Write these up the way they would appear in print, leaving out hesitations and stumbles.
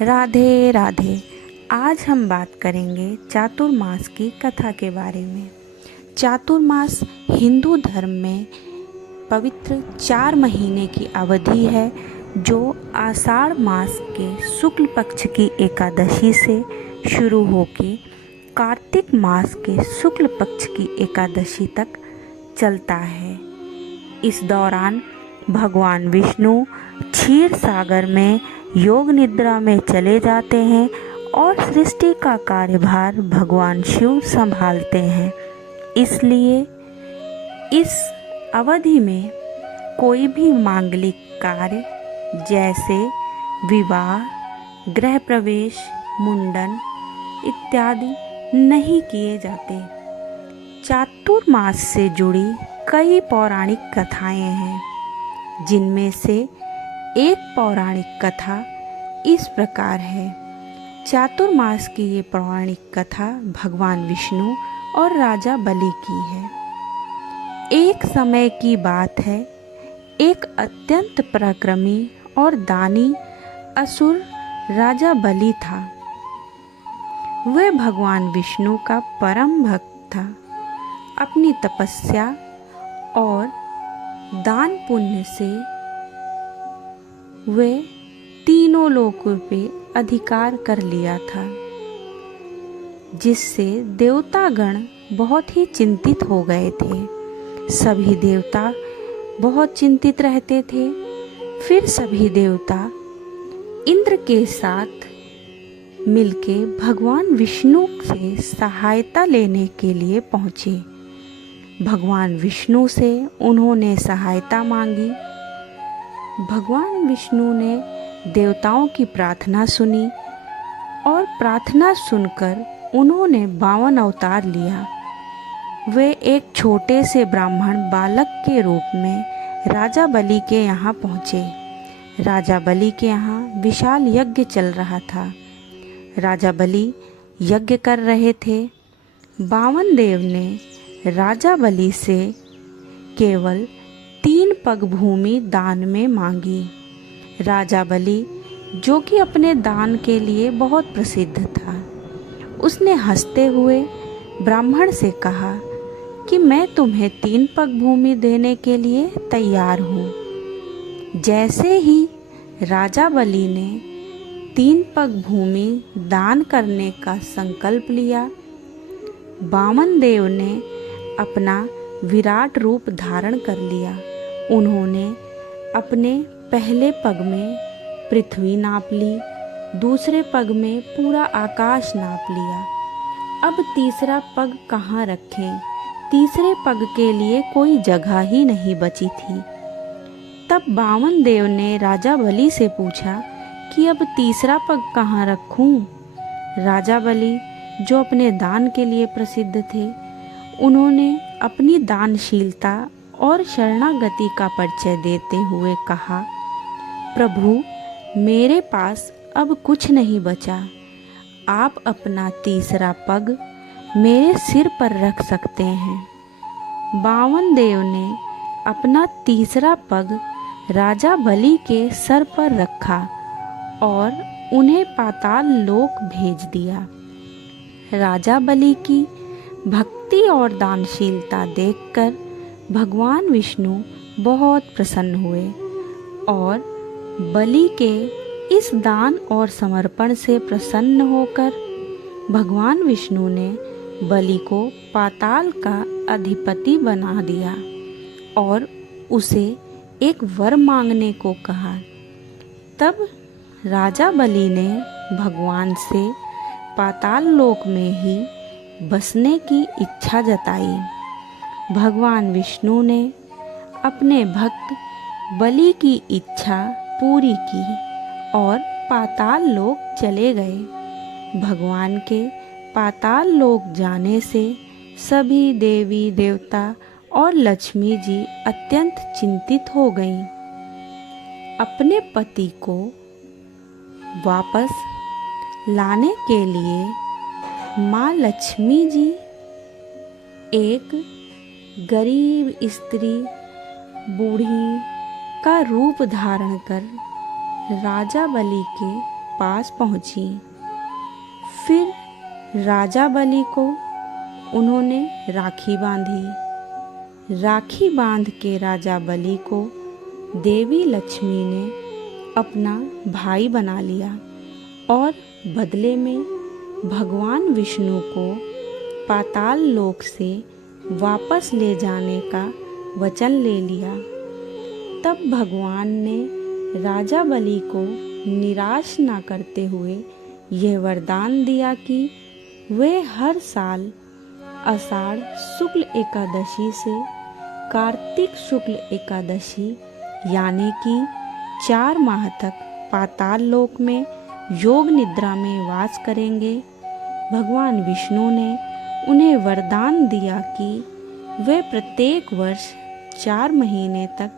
राधे राधे। आज हम बात करेंगे चातुर्मास की कथा के बारे में। चातुर्मास हिंदू धर्म में पवित्र 4 महीने की अवधि है जो आषाढ़ मास के शुक्ल पक्ष की एकादशी से शुरू होकर कार्तिक मास के शुक्ल पक्ष की एकादशी तक चलता है। इस दौरान भगवान विष्णु क्षीर सागर में योग निद्रा में चले जाते हैं और सृष्टि का कार्यभार भगवान शिव संभालते हैं। इसलिए इस अवधि में कोई भी मांगलिक कार्य जैसे विवाह, गृह प्रवेश, मुंडन इत्यादि नहीं किए जाते। चातुर्मास से जुड़ी कई पौराणिक कथाएं हैं, जिनमें से एक पौराणिक कथा इस प्रकार है। चातुर्मास की ये पौराणिक कथा भगवान विष्णु और राजा बलि की है। एक समय की बात है, एक अत्यंत पराक्रमी और दानी असुर राजा बलि था। वह भगवान विष्णु का परम भक्त था। अपनी तपस्या और दान पुण्य से वे तीनों लोकों पे अधिकार कर लिया था, जिससे देवतागण बहुत ही चिंतित हो गए थे। सभी देवता बहुत चिंतित रहते थे। फिर सभी देवता इंद्र के साथ मिलके भगवान विष्णु से सहायता लेने के लिए पहुँचे। भगवान विष्णु से उन्होंने सहायता मांगी। भगवान विष्णु ने देवताओं की प्रार्थना सुनी और प्रार्थना सुनकर उन्होंने 52 अवतार लिया। वे एक छोटे से ब्राह्मण बालक के रूप में राजा बलि के यहाँ पहुँचे। राजा बलि के यहाँ विशाल यज्ञ चल रहा था। राजा बलि यज्ञ कर रहे थे। बामन देव ने राजा बलि से केवल 3 पग भूमि दान में मांगी। राजा बलि, जो कि अपने दान के लिए बहुत प्रसिद्ध था, उसने हंसते हुए ब्राह्मण से कहा कि मैं तुम्हें 3 पग भूमि देने के लिए तैयार हूँ। जैसे ही राजा बलि ने 3 पग भूमि दान करने का संकल्प लिया, बामन देव ने अपना विराट रूप धारण कर लिया। उन्होंने अपने पहले पग में पृथ्वी नाप ली, दूसरे पग में पूरा आकाश नाप लिया। अब तीसरा पग कहाँ रखें? तीसरे पग के लिए कोई जगह ही नहीं बची थी। तब बामन देव ने राजा बलि से पूछा कि अब तीसरा पग कहाँ रखूं? राजा बलि, जो अपने दान के लिए प्रसिद्ध थे, उन्होंने अपनी दानशीलता और शरणागति का परिचय देते हुए कहा, प्रभु, मेरे पास अब कुछ नहीं बचा। आप अपना तीसरा पग मेरे सिर पर रख सकते हैं। बामन देव ने अपना तीसरा पग राजा बलि के सर पर रखा और उन्हें पाताल लोक भेज दिया। राजा बलि की भक्ति और दानशीलता देखकर भगवान विष्णु बहुत प्रसन्न हुए और बलि के इस दान और समर्पण से प्रसन्न होकर भगवान विष्णु ने बलि को पाताल का अधिपति बना दिया और उसे एक वर मांगने को कहा। तब राजा बलि ने भगवान से पाताल लोक में ही बसने की इच्छा जताई। भगवान विष्णु ने अपने भक्त बलि की इच्छा पूरी की और पाताल लोक चले गए। भगवान के पाताल लोक जाने से सभी देवी देवता और लक्ष्मी जी अत्यंत चिंतित हो गईं। अपने पति को वापस लाने के लिए माँ लक्ष्मी जी एक गरीब स्त्री, बूढ़ी का रूप धारण कर राजा बलि के पास पहुंची। फिर राजा बलि को उन्होंने राखी बांधी। राखी बांध के राजा बलि को देवी लक्ष्मी ने अपना भाई बना लिया और बदले में भगवान विष्णु को पाताल लोक से वापस ले जाने का वचन ले लिया। तब भगवान ने राजा बलि को निराश न करते हुए यह वरदान दिया कि वे हर साल आषाढ़ शुक्ल एकादशी से कार्तिक शुक्ल एकादशी यानी कि 4 माह तक पाताल लोक में योग निद्रा में वास करेंगे। भगवान विष्णु ने उन्हें वरदान दिया कि वे प्रत्येक वर्ष 4 महीने तक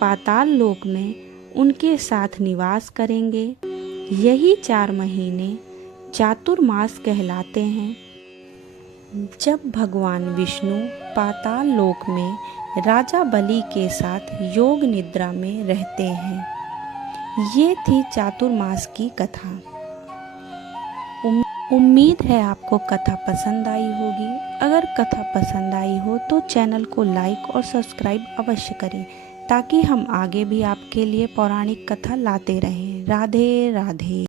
पाताल लोक में उनके साथ निवास करेंगे। यही 4 महीने चातुर्मास कहलाते हैं। जब भगवान विष्णु पाताल लोक में राजा बलि के साथ योग निद्रा में रहते हैं। ये थी चातुर्मास की कथा। उम्मीद है आपको कथा पसंद आई होगी। अगर कथा पसंद आई हो तो चैनल को लाइक और सब्सक्राइब अवश्य करें ताकि हम आगे भी आपके लिए पौराणिक कथा लाते रहें। राधे राधे।